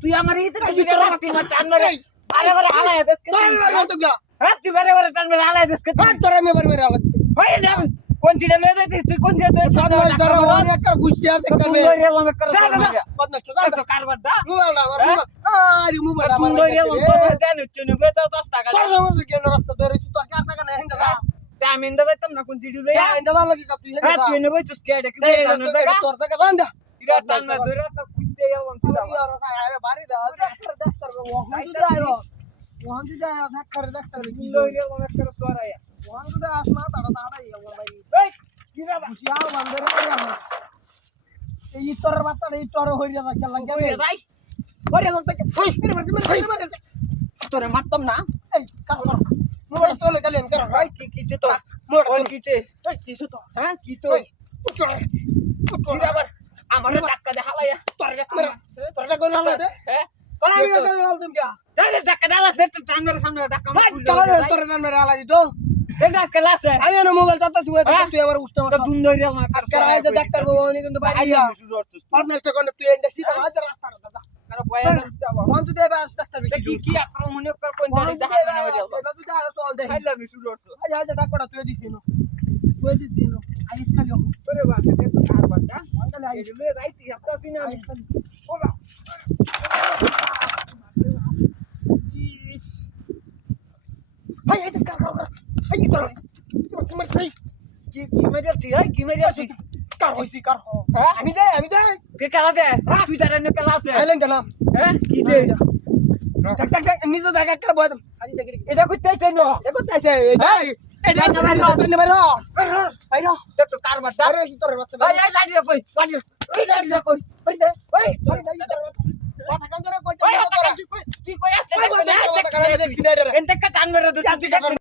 তুই আমার আমি যাইতাম না কোন চিঠি লইয়া তুই নেবই চুস্কিয়াটা কি তোর জায়গা বান্দা ইরা টান্না ধরে তো কুইতে যাওয়াম কি আরে বাড়ি দাও ডাক্তার ওহন যদি আয় ডাক্তার কি লইয়া ওনা করে তোরায়া ওহন যদি আসমা তাড়া তাড়াই ভাই এই কিরা খুশিয়া বান্দরে আমার এই তোর বাচ্চাটা এই তোর হইয়া রাখা লাগে ভাই ওরে যাতে তোরে মারতাম না এই কাজ কর মোবাইল চলে গেলে আমি কর ভাই কি কিছে তো মোবাইল কিছে এই কিছে তো হ্যাঁ কি তো কিরা আবার আমারে টাকা দে হালায়া তোরে টাকা হালা দে হ্যাঁ তোরে আমি টাকা হালাম কি দে টাকা দালা দে টান্ডার সামনে টাকা তোরে নামে হালা দিতো এই টাকা লাসে আমি না মোবাইল চাপতা শুয়ে তুই আমার উস্তা মার দুন ধরে আমার কার আইতে ডাক্তার বাবা নি কিন্তু বাইরে পার্টনারটা কোন তুই এই সিধা রাস্তা দাদা কারো বয়া মন তো দেবা ডাক্তার কি আপন মনে কর কোন জানি দেখা না হইলো বাবু যা চল দে খাইলা আমি শুরু করতে আজ টাকাটা তুই দিছিস নো আইস খালি ওরে বাবা দেখো কার বাচ্চা আঙ্কেল আইস লে রাইতি আপনি দিন আমি ওলা ভাই এই দেখ এই তো কি মারছিস কি মারছিস কি মারছিস কার হইছি কার হ্যাঁ আমি দে কে কালা দে তুই দাঁড়া নে কালা আছে আইলেন কেন হ্যাঁ কি দে দেখ নিজে দেখা কর বয় আজি দেখ এটা কইতেছে নো এটা কইতেছে এটা না মারো আইরো দেখ তো কার বাচ্চা আরে কি তোর বাচ্চা ভাই এই লাড়ি কই লাড়ি কই ওই দে ওই কথা কান ধরে কই কি কই আছে এন্তে কা টান মেরে